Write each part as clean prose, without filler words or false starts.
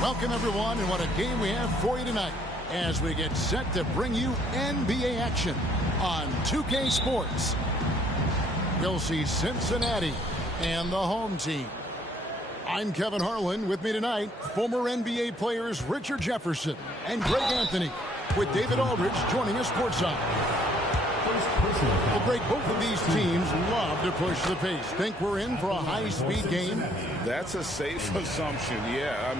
Welcome, everyone, and what a game we have for you tonight as we get set to bring you NBA action on 2K Sports. We'll see Cincinnati and the home team. I'm Kevin Harlan. With me tonight, former NBA players Richard Jefferson and Greg Anthony, with David Aldridge joining us courtside. Well, Greg, both of these teams love to push the pace. Think we're in for a high-speed game? That's a safe assumption, yeah.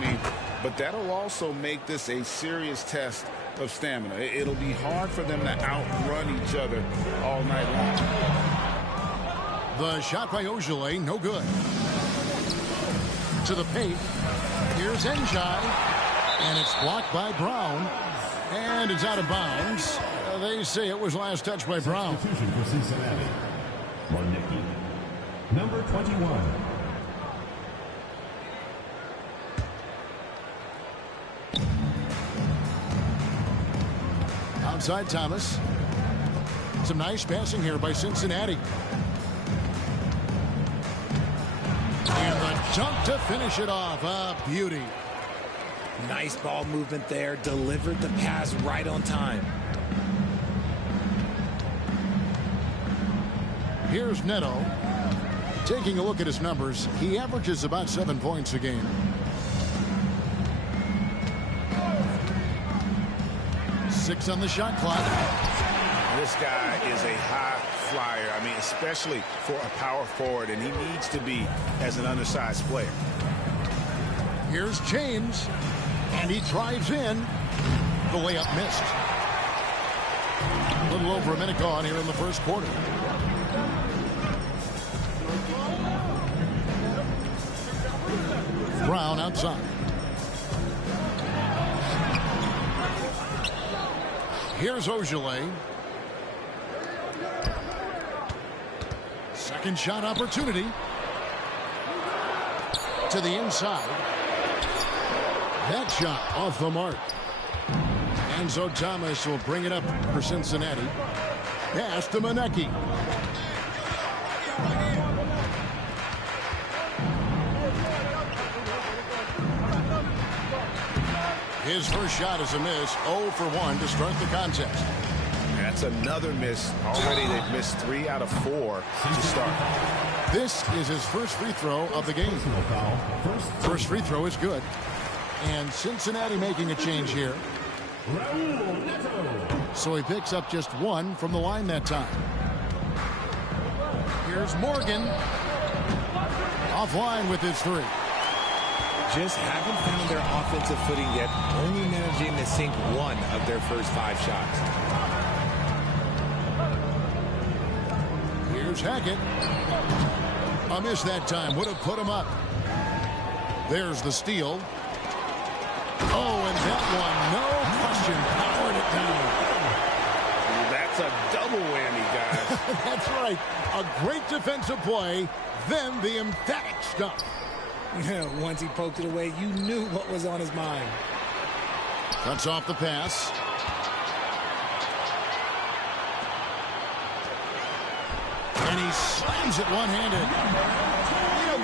But that'll also make this a serious test of stamina. It'll be hard for them to outrun each other all night long. The shot by Ojale, no good. To the paint. Here's Njai. And it's blocked by Brown. And it's out of bounds. They say it was last touched by Brown. Substitution for Cincinnati. Warnicki, number 21. Outside Thomas. Some nice passing here by Cincinnati. And the dunk to finish it off. A beauty. Nice ball movement there. Delivered the pass right on time. Here's Neto. Taking a look at his numbers, he averages about 7 points a game. Six on the shot clock. This guy is a high flyer. Especially for a power forward, and he needs to be as an undersized player. Here's James, and he drives in. The layup missed. A little over a minute gone here in the first quarter. Brown outside. Here's Ojale. Second shot opportunity. To the inside. That shot off the mark. Enzo Thomas will bring it up for Cincinnati. Pass to Warnicki. His first shot is a miss. 0 for 1 to start the contest. That's another miss. Already they've missed 3 out of 4 to start. This is his first free throw of the game. First free throw is good. And Cincinnati making a change here. So he picks up just 1 from the line that time. Here's Morgan. Offline with his 3. Just haven't found their offensive footing yet, only managing to sink 1 of their first 5 shots. Here's Hackett. A miss that time. Would have put him up. There's the steal. Oh, and that one, no question, powered it down. That's a double whammy, guys. That's right. A great defensive play, then the emphatic stuff. Once he poked it away, you knew what was on his mind. Cuts off the pass. And he slams it one-handed.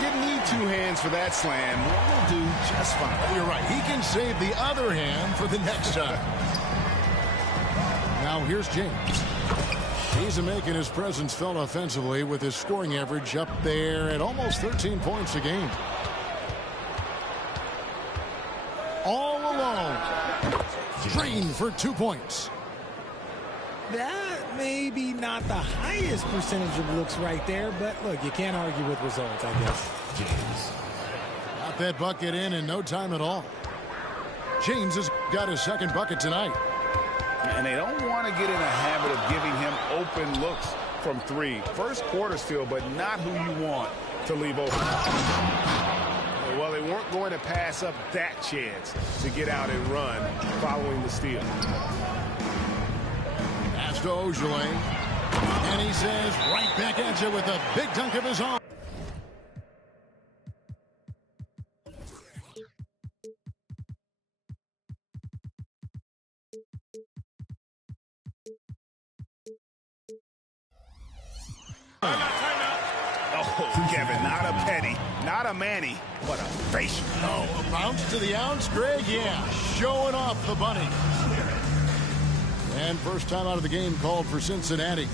Didn't need 2 hands for that slam. Will do just fine. You're right. He can save the other hand for the next time. Now here's James. He's making his presence felt offensively with his scoring average up there at almost 13 points a game. All alone. Green for 2 points. That may be not the highest percentage of looks right there, but look, you can't argue with results, I guess. James. Got that bucket in no time at all. James has got his second bucket tonight. And they don't want to get in a habit of giving him open looks from 3. First quarter still, but not who you want to leave open. Well, they weren't going to pass up that chance to get out and run following the steal. Pass to Ojale. And he says right back at you with a big dunk of his own. Kevin, not a penny, not a Manny, but a facial. Oh, a bounce to the ounce, Greg. Yeah, showing off the bunny. And first time out of the game called for Cincinnati.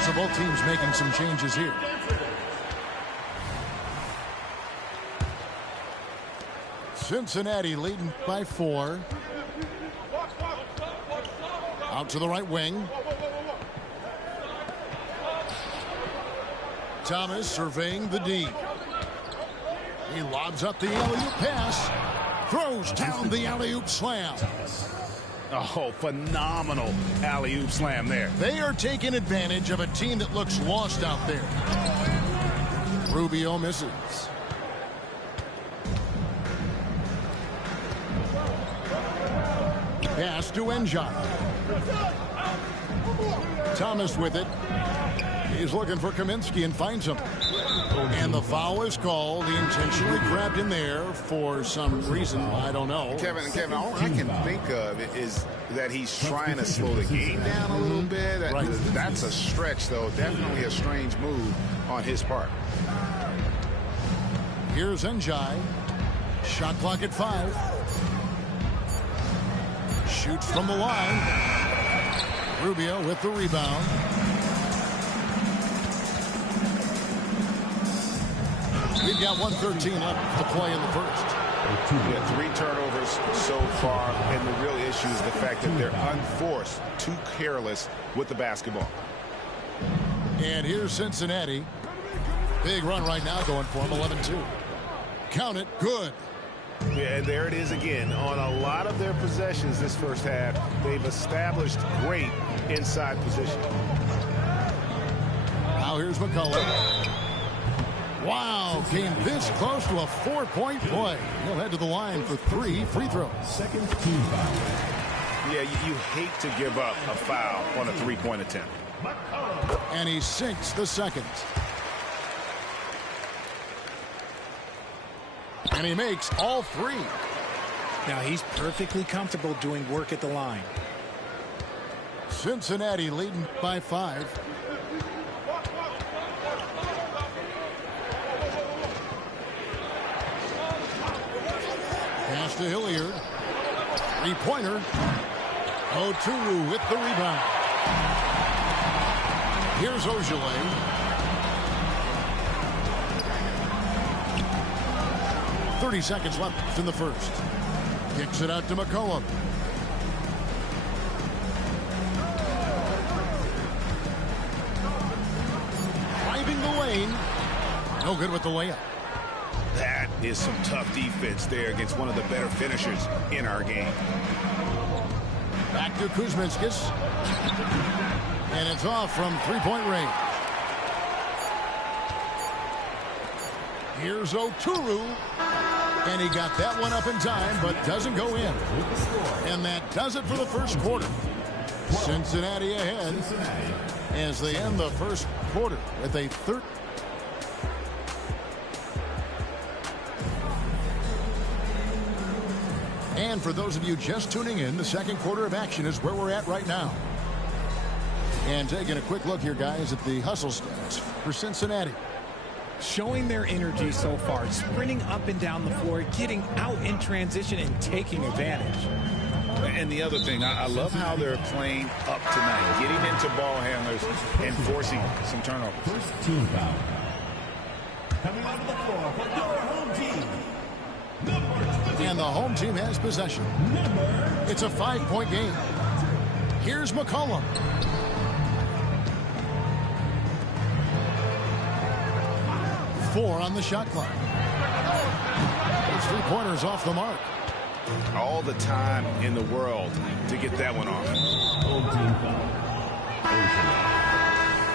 So both teams making some changes here. Cincinnati leading by 4. Out to the right wing. Thomas surveying the D. He lobs up the alley-oop pass. Throws down the alley-oop slam. Oh, phenomenal alley-oop slam there. They are taking advantage of a team that looks lost out there. Rubio misses. Pass to Enjai. Thomas with it. He's looking for Kaminsky and finds him. And the foul is called. He intentionally grabbed him there for some reason. I don't know. Kevin, all I can think of is that he's trying to slow the game down a little bit. Right. That's a stretch, though. Definitely a strange move on his part. Here's Enjai. Shot clock at 5. Shoots from the line. Rubio with the rebound. We've got 1:13 left to play in the first. Yeah, 3 turnovers so far, and the real issue is the fact that they're unforced, too careless with the basketball. And here's Cincinnati. Big run right now going for them, 11-2. Count it, good. Yeah, and there it is again. On a lot of their possessions this first half, they've established great inside position. Now here's McCullough. Wow, came this close to a 4-point play. He'll head to the line for 3 free throws. Second team foul. Yeah, you hate to give up a foul on a 3-point attempt. And he sinks the second. And he makes all 3. Now he's perfectly comfortable doing work at the line. Cincinnati leading by 5. Pass to Hilliard. 3-pointer. Oturu with the rebound. Here's Ojale. .30 seconds left in the first. Kicks it out to McCollum. Driving the lane. No good with the layup. That is some tough defense there against one of the better finishers in our game. Back to Kuzminskis. And it's off from 3-point range. Here's Oturu. And he got that one up in time, but doesn't go in. And that does it for the first quarter. Cincinnati ahead as they end the first quarter with a 13. And for those of you just tuning in, the second quarter of action is where we're at right now. And taking a quick look here, guys, at the hustle stats for Cincinnati. Showing their energy so far, sprinting up and down the floor, getting out in transition and taking advantage. And the other thing, I love how they're playing up tonight, getting into ball handlers and forcing some turnovers. First team foul. Coming onto the floor for your home team. And the home team has possession. It's a 5-point game. Here's McCollum. Four on the shot clock. Those 3-pointers off the mark. All the time in the world to get that one off. Home team foul.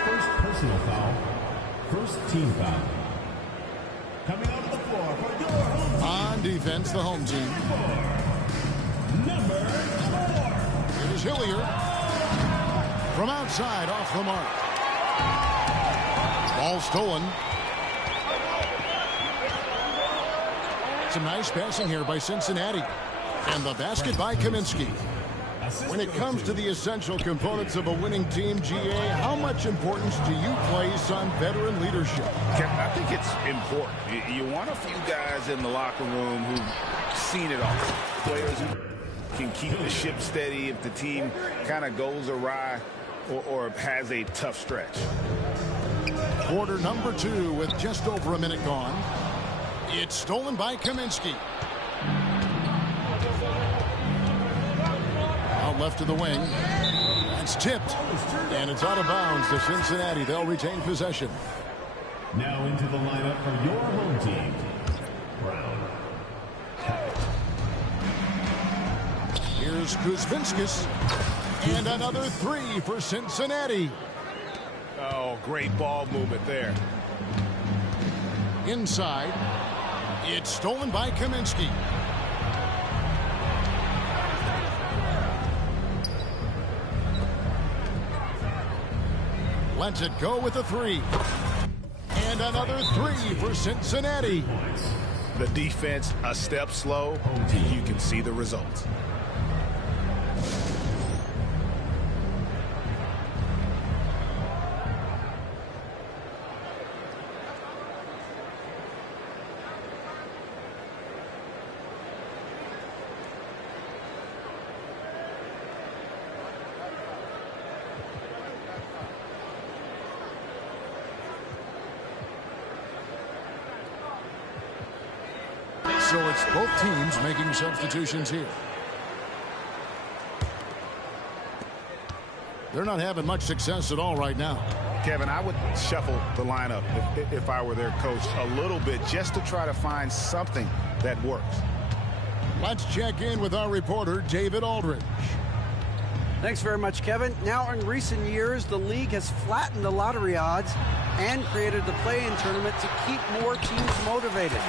First personal foul. First team foul. Coming onto the floor for your home team. On defense, the home team. Number 4. Here's Hillier. From outside, off the mark. Ball stolen. Some nice passing here by Cincinnati. And the basket by Kaminsky. When it comes to the essential components of a winning team, GA, how much importance do you place on veteran leadership? Kevin, I think it's important. You want a few guys in the locker room who've seen it all. Players who can keep the ship steady if the team kind of goes awry or has a tough stretch. Quarter number 2 with just over a minute gone. It's stolen by Kaminsky. Out left to the wing. That's tipped. And it's out of bounds to Cincinnati. They'll retain possession. Now into the lineup for your home team. Brown. Here's Kuzminskis. And another 3 for Cincinnati. Oh, great ball movement there. Inside. It's stolen by Kaminsky. Lets it go with a 3. And another 3 for Cincinnati. The defense a step slow. You can see the results. So it's both teams making substitutions here. They're not having much success at all right now. Kevin, I would shuffle the lineup if I were their coach a little bit just to try to find something that works. Let's check in with our reporter, David Aldridge. Thanks very much, Kevin. Now, in recent years, the league has flattened the lottery odds and created the play-in tournament to keep more teams motivated.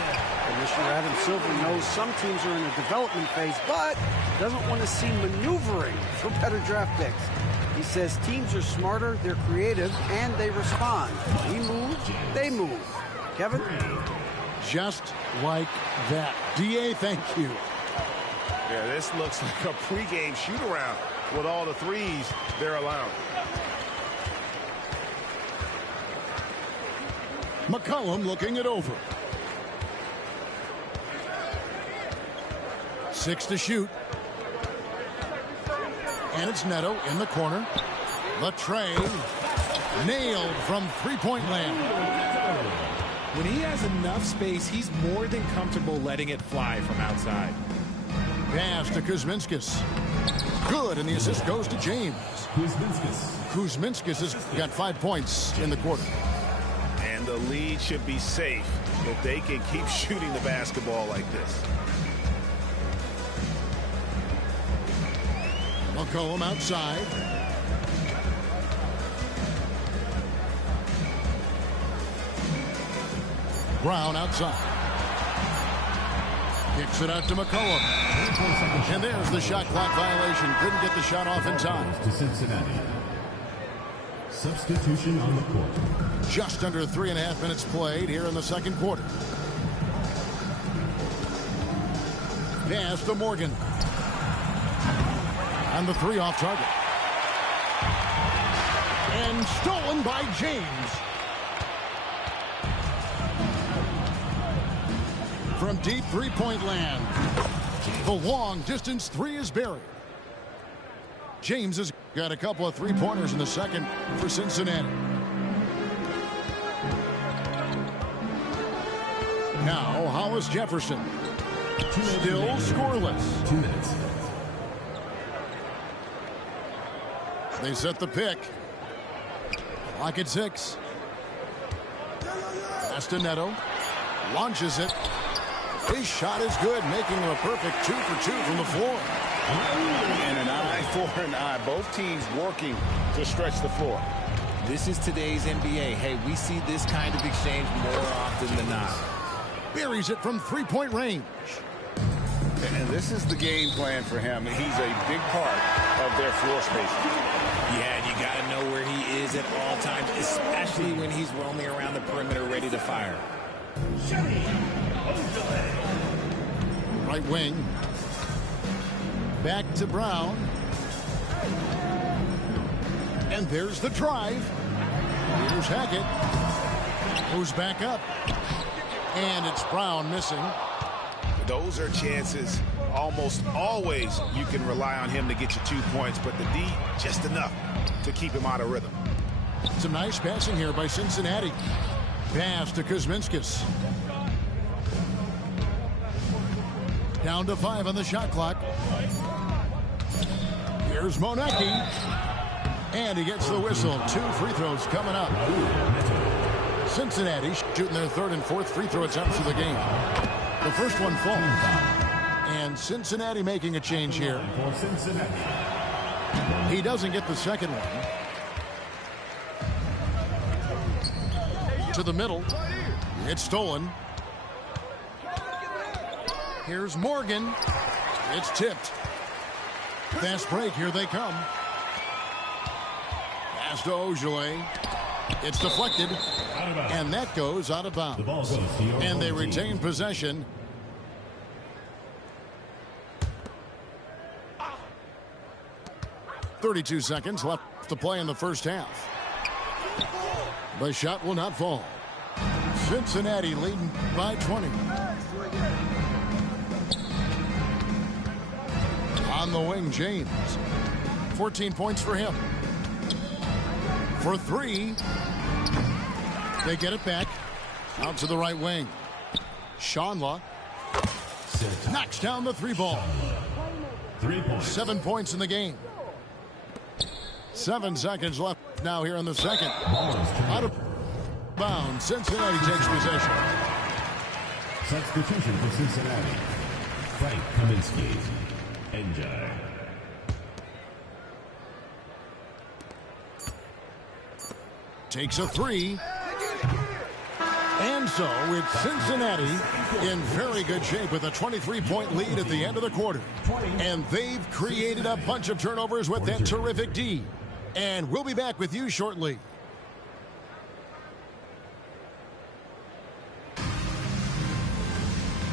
Commissioner Adam Silver knows some teams are in a development phase, but doesn't want to see maneuvering for better draft picks. He says teams are smarter, they're creative, and they respond. We move, they move. Kevin? Just like that. DA, thank you. Yeah, this looks like a pregame shoot-around with all the threes they're allowing. McCollum looking it over. 6 to shoot. And it's Neto in the corner. The tray nailed from three-point land. When he has enough space, he's more than comfortable letting it fly from outside. Pass to Kuzminskis. Good, and the assist goes to James. Kuzminskis has got 5 points in the quarter. And the lead should be safe if they can keep shooting the basketball like this. McCollum outside. Brown outside. Kicks it out to McCollum. And there's the shot clock violation. Couldn't get the shot off in time. To Cincinnati. Substitution on the court. Just under 3.5 minutes played here in the second quarter. Pass to Morgan. And the 3 off target. And stolen by James. From deep three-point land. The long distance 3 is buried. James has got a couple of three-pointers in the second for Cincinnati. Now Hollis Jefferson. Still scoreless. 2 minutes. They set the pick. Lock at 6. Pass to Neto. Launches it. His shot is good, making him a perfect 2 for 2 from the floor. And an eye for an eye. Both teams working to stretch the floor. This is today's NBA. Hey, we see this kind of exchange more often than not. Buries it from three-point range. And this is the game plan for him. He's a big part of their floor space. Yeah, you got to know where he is at all times, especially when he's roaming around the perimeter ready to fire. Right wing. Back to Brown. And there's the drive. Here's Hackett. Moves back up. And it's Brown missing. Those are chances almost always you can rely on him to get you 2 points, but the D just enough to keep him out of rhythm. Some nice passing here by Cincinnati. Pass to Kuzminskis. Down to 5 on the shot clock. Here's Monecki. And he gets the whistle. 2 free throws coming up. Cincinnati shooting their 3rd and 4th free throw attempts of the game. The first one falls. And Cincinnati making a change here. He doesn't get the second one. To the middle. It's stolen. Here's Morgan. It's tipped. Fast break. Here they come. Pass to Ogilvy. It's deflected. And that goes out of bounds. And they retain possession. .32 seconds left to play in the first half. The shot will not fall. Cincinnati leading by 20. On the wing, James. 14 points for him. For 3. They get it back. Out to the right wing. Shanla knocks down the 3 ball. 3 points. 7 points in the game. 7 seconds left now here in the second. Out of bounds. Cincinnati takes possession. Substitution for Cincinnati. Frank Kaminsky. Enjoy. Takes a 3. And so it's Cincinnati in very good shape with a 23-point lead at the end of the quarter. And they've created a bunch of turnovers with that terrific D. And we'll be back with you shortly.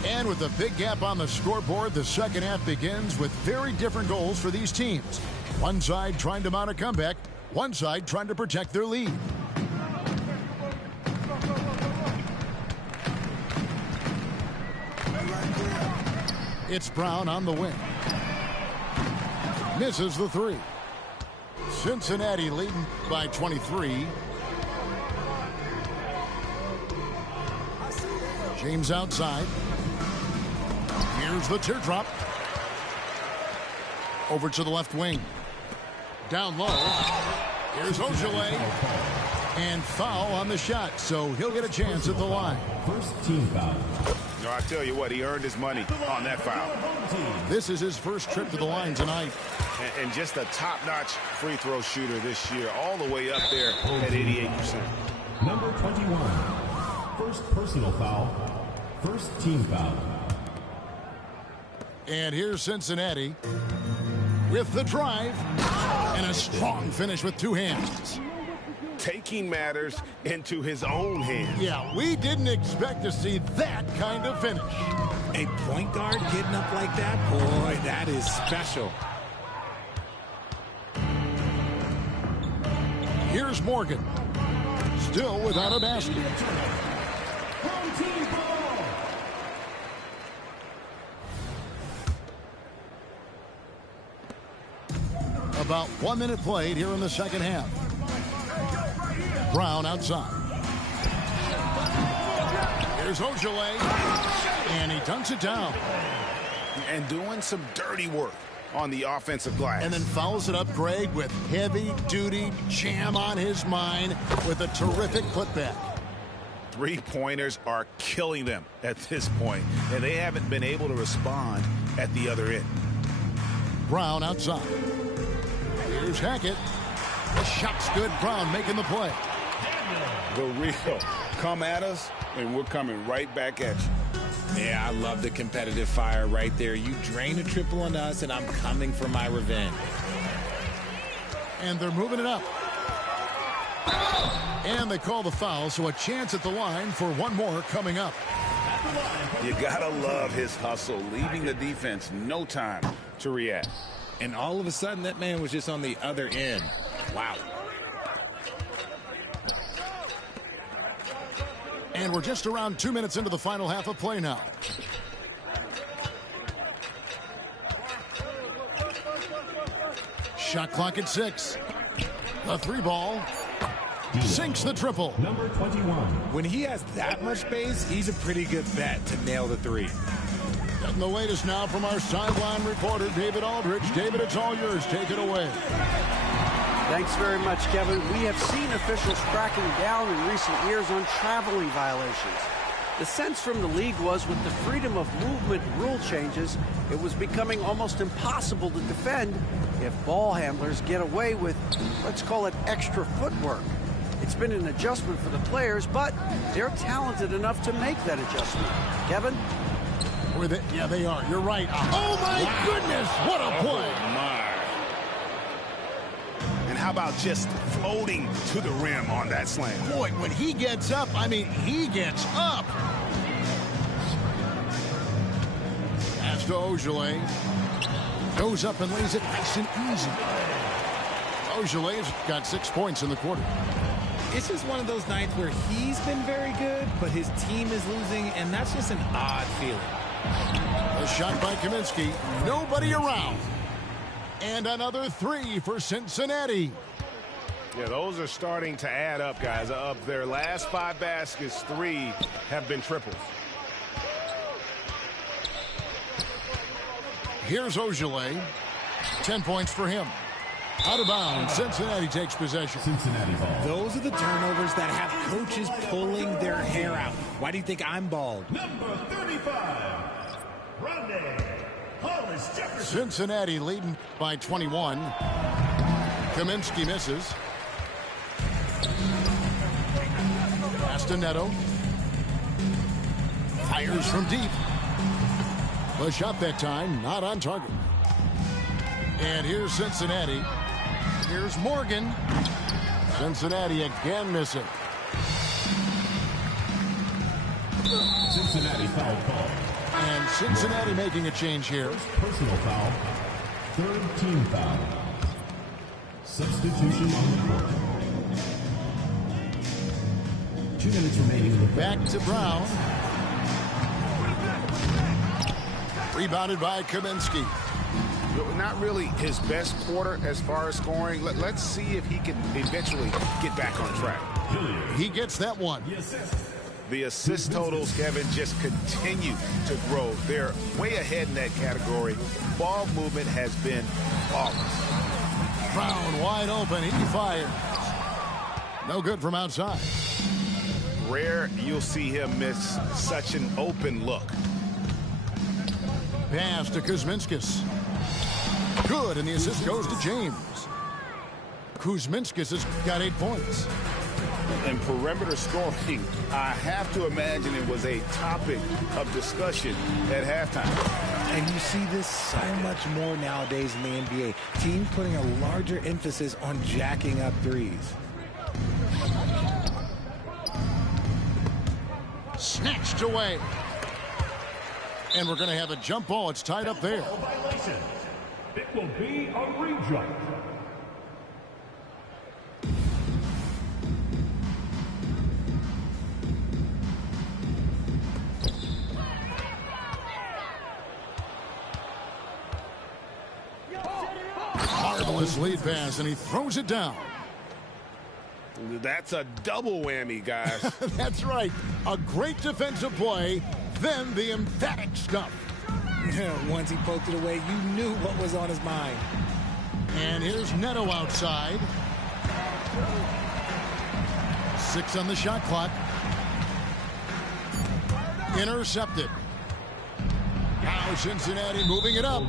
And with a big gap on the scoreboard, the second half begins with very different goals for these teams. One side trying to mount a comeback, one side trying to protect their lead. It's Brown on the wing. Misses the 3. Cincinnati leading by 23. James outside. Here's the teardrop. Over to the left wing. Down low. Here's Ogilvy. And foul on the shot, so he'll get a chance at the line. First team foul. No, I tell you what, he earned his money on that foul. This is his first trip to the line tonight. And just a top-notch free throw shooter this year, all the way up there at 88%. Number 21. First personal foul. First team foul. And here's Cincinnati with the drive and a strong finish with 2 hands. Taking matters into his own hands. Yeah, we didn't expect to see that kind of finish. A point guard getting up like that? Boy, that is special. Here's Morgan. Still without a basket. About 1 minute played here in the second half. Brown outside. Here's Ogilvy. And he dunks it down. And doing some dirty work on the offensive glass. And then fouls it up, Greg, with heavy-duty jam on his mind with a terrific putback. 3-pointers are killing them at this point, and they haven't been able to respond at the other end. Brown outside. Here's Hackett. The shot's good. Brown making the play. The real come at us, and we're coming right back at you. Yeah, I love the competitive fire right there. You drain a triple on us, and I'm coming for my revenge. And they're moving it up. And they call the foul, so a chance at the line for one more coming up. You gotta love his hustle, leaving the defense no time to react. And all of a sudden, that man was just on the other end. Wow. And we're just around 2 minutes into the final half of play now. Shot clock at 6. The 3 ball sinks the triple. Number 21. When he has that much space, he's a pretty good bet to nail the 3. And the latest now from our sideline reporter, David Aldridge. David, it's all yours. Take it away. Thanks very much, Kevin. We have seen officials cracking down in recent years on traveling violations. The sense from the league was with the freedom of movement rule changes, it was becoming almost impossible to defend if ball handlers get away with, let's call it, extra footwork. It's been an adjustment for the players, but they're talented enough to make that adjustment. Kevin? Yeah, they are. You're right. Oh, my goodness. What a play. Oh, my. And how about just floating to the rim on that slam? Boy, when he gets up, I mean, he gets up. Pass to Ojale. Goes up and lays it nice and easy. Ojale's got 6 points in the quarter. It's just one of those nights where he's been very good, but his team is losing, and that's just an odd feeling. A shot by Kaminsky. Nobody around. And another 3 for Cincinnati. Yeah, those are starting to add up, guys. Of their last 5 baskets, 3 have been triples. Here's Ojale. 10 points for him. Out of bounds. Cincinnati takes possession. Cincinnati ball. Those are the turnovers that have coaches pulling their hair out. Why do you think I'm bald? Number 35. Rodney Hollis Jefferson. Cincinnati leading by 21. Kaminsky misses. Pass to Neto. Fires from deep. The shot that time not on target. And here's Cincinnati. Here's Morgan. Cincinnati again missing. Cincinnati foul call. And Cincinnati making a change here. Personal foul. 3rd team foul. Substitution on the court. 2 minutes remaining in the Back to Brown. Rebounded by Kaminsky. Not really his best quarter as far as scoring. Let's see if he can eventually get back on track. He gets that one. The assist totals, Kevin, just continue to grow. They're way ahead in that category. Ball movement has been flawless. Brown wide open. He fires. No good from outside. Rare you'll see him miss such an open look. Pass to Kuzminskis. Good, and the assist goes to James. Kuzminskis has got 8 points. And perimeter scoring, I have to imagine it was a topic of discussion at halftime. And you see this so much more nowadays in the NBA. Teams putting a larger emphasis on jacking up threes. Snatched away. And we're going to have a jump ball. It's tied up there. violation. It will be a rejump. Marvelous lead pass, and he throws it down. That's a double whammy, guys. That's right. A great defensive play, then the emphatic stuff. Once he poked it away, you knew what was on his mind. And here's Neto outside. 6 on the shot clock. Intercepted. Now Cincinnati moving it up.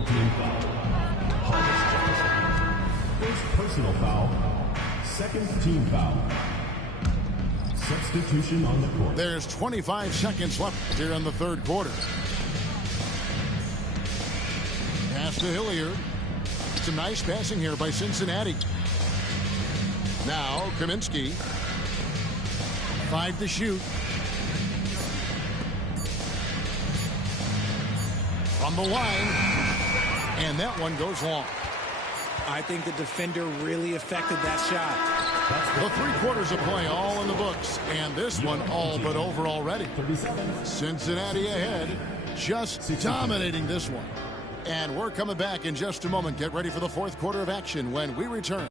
First personal foul. 2nd team foul. Substitution on the court. There's 25 seconds left here in the 3rd quarter. Pass to Hilliard. Some nice passing here by Cincinnati. Now Kaminsky. 5 to shoot. From the line. And that one goes long. I think the defender really affected that shot. The 3 quarters of play all in the books. And this one all but over already. Cincinnati ahead. Just dominating this one. And we're coming back in just a moment. Get ready for the 4th quarter of action when we return.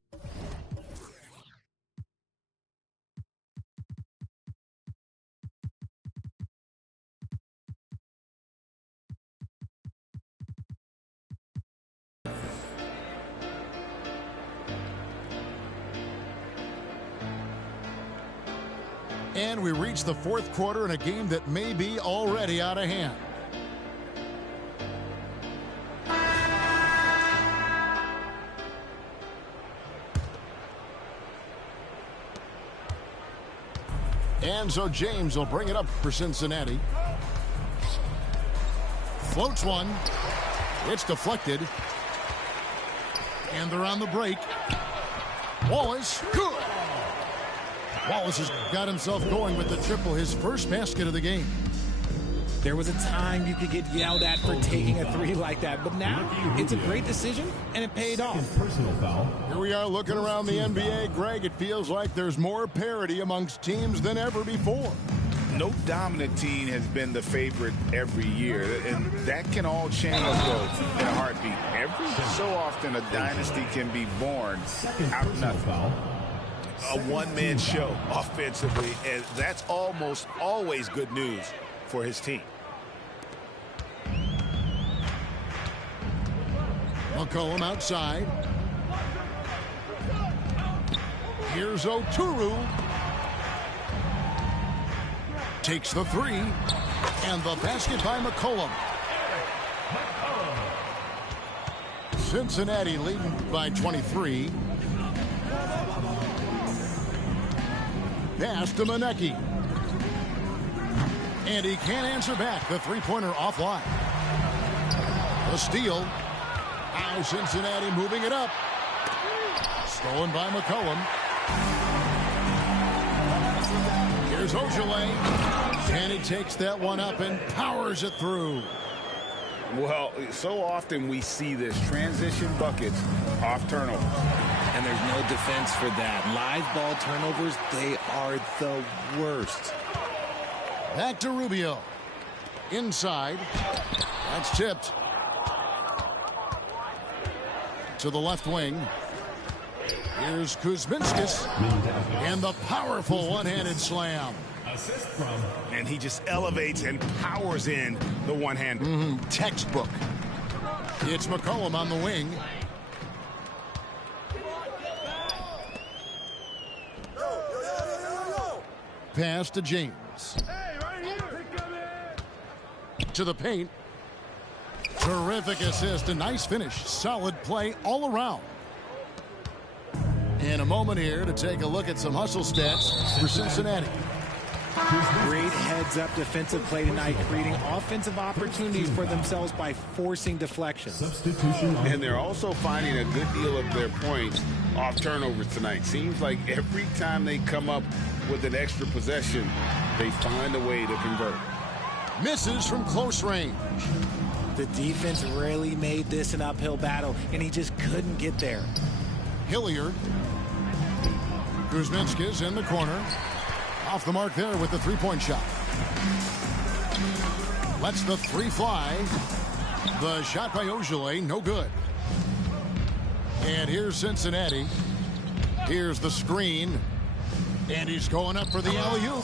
And we reach the 4th quarter in a game that may be already out of hand. And so James will bring it up for Cincinnati. Floats one. It's deflected. And they're on the break. Wallace, good. Wallace has got himself going with the triple, his first basket of the game. There was a time you could get yelled at for taking a 3 like that, but now it's a great decision, and it paid off. Personal foul. Here we are looking around the NBA. Greg, it feels like there's more parity amongst teams than ever before. No dominant team has been the favorite every year, and that can all change though in a heartbeat. Every so often a dynasty can be born out of nothing. Foul. A one-man show offensively, and that's almost always good news for his team. McCollum outside. Here's Oturu. Takes the 3. And the basket by McCollum. Cincinnati leading by 23. Pass to Manecki. And he can't answer back. The 3-pointer offline. The steal. Now Cincinnati moving it up. Stolen by McCollum. Here's Ojale. And he takes that one up and powers it through. Well, so often we see this transition buckets off turnover. And there's no defense for that. Live ball turnovers, they are the worst. Back to Rubio. Inside. That's tipped. To the left wing. Here's Kuzminskis. And the powerful one-handed slam. Assist from. And he just elevates and powers in the one-hand. Textbook. It's McCollum on the wing. Pass to James. To the paint. Terrific assist. A nice finish. Solid play all around. In a moment here to take a look at some hustle stats for Cincinnati. Great heads-up defensive play tonight, creating offensive opportunities for themselves by forcing deflections. Substitution. And they're also finding a good deal of their points off turnovers tonight. Seems like every time they come up with an extra possession, they find a way to convert. Misses from close range. The defense really made this an uphill battle, and he just couldn't get there. Hilliard. Kuzminskis in the corner. Off the mark there with the 3-point shot. Lets the 3 fly. The shot by Ojale, no good. And here's Cincinnati. Here's the screen. And he's going up for the alley-oop.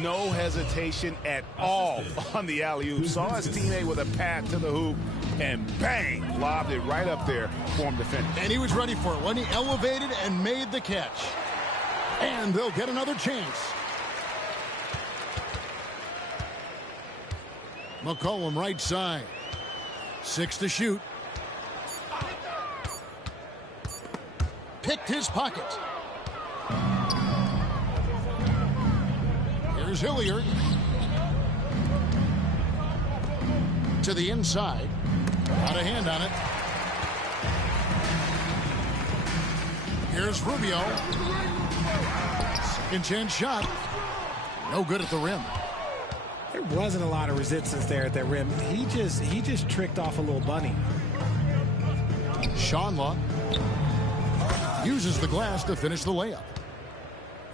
No hesitation at all on the alley-oop. Saw his teammate with a path to the hoop, and bang, lobbed it right up there for him to finish. And he was ready for it when he elevated and made the catch. And they'll get another chance. McCollum right side. 6 to shoot. Picked his pocket. Here's Hilliard. To the inside. Got a hand on it. Here's Rubio. Second chance shot. No good at the rim. There wasn't a lot of resistance there at that rim. He just tricked off a little bunny. Shanla uses the glass to finish the layup.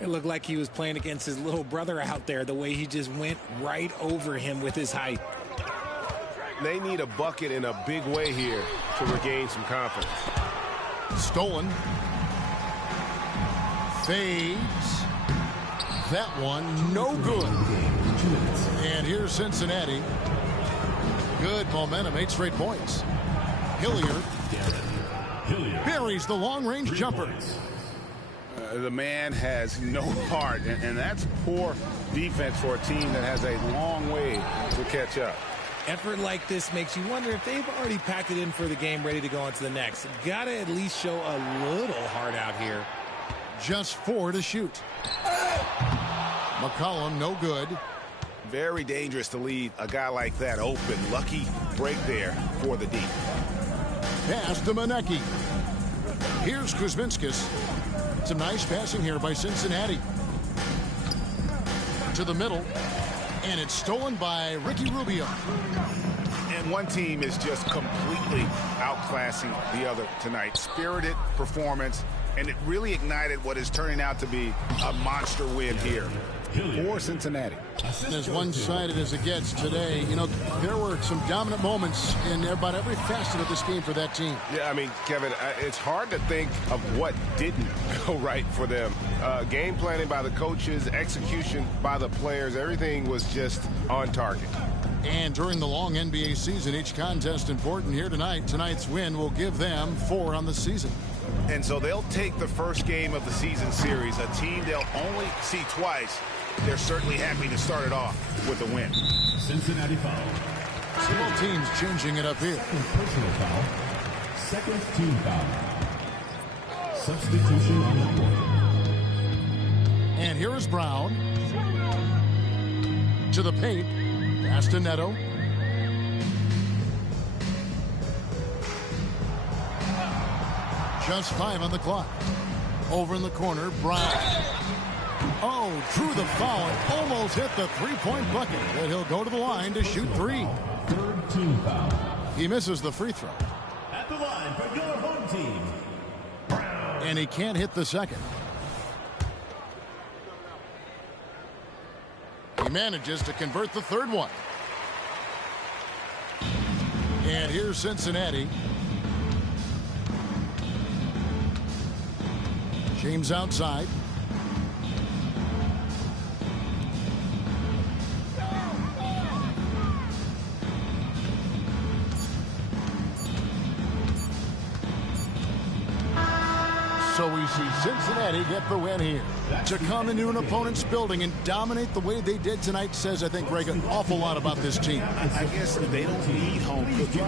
It looked like he was playing against his little brother out there, the way he just went right over him with his height. They need a bucket in a big way here to regain some confidence. Stolen. Fades. That one, no good. And here's Cincinnati. Good momentum, 8 straight points. Hilliard buries the long-range jumper. The man has no heart, and that's poor defense for a team that has a long way to catch up. Effort like this makes you wonder if they've already packed it in for the game, ready to go on to the next. Gotta at least show a little heart out here. Just 4 to shoot. McCollum, no good. Very dangerous to leave a guy like that open. Lucky break there for the deep. Pass to Manecki. Here's Kuzminskis. Some nice passing here by Cincinnati. To the middle. And it's stolen by Ricky Rubio. And one team is just completely outclassing the other tonight. Spirited performance, and it really ignited what is turning out to be a monster win here for Cincinnati. As one-sided as it gets today, you know, there were some dominant moments in about every facet of this game for that team. Yeah, I mean, Kevin, it's hard to think of what didn't go right for them. Game planning by the coaches, execution by the players, everything was just on target. And during the long NBA season, each contest important here tonight. Tonight's win will give them 4 on the season. And so they'll take the first game of the season series, a team they'll only see twice. They're certainly happy to start it off with a win. Cincinnati foul. Both teams changing it up here. Personal foul. Second team foul. Substitution on the court. And here is Brown. To the paint. Pass to Neto. Just 5 on the clock. Over in the corner, Brown. Oh, drew the foul and almost hit the three-point bucket. But he'll go to the line to shoot 3. Third team foul. He misses the free throw. At the line for your home team. And he can't hit the second. He manages to convert the third one. And here's Cincinnati. James outside. So we see Cincinnati get the win here. To come into an opponent's building and dominate the way they did tonight says, I think, Greg, an awful lot about this team. I guess they don't need home cooking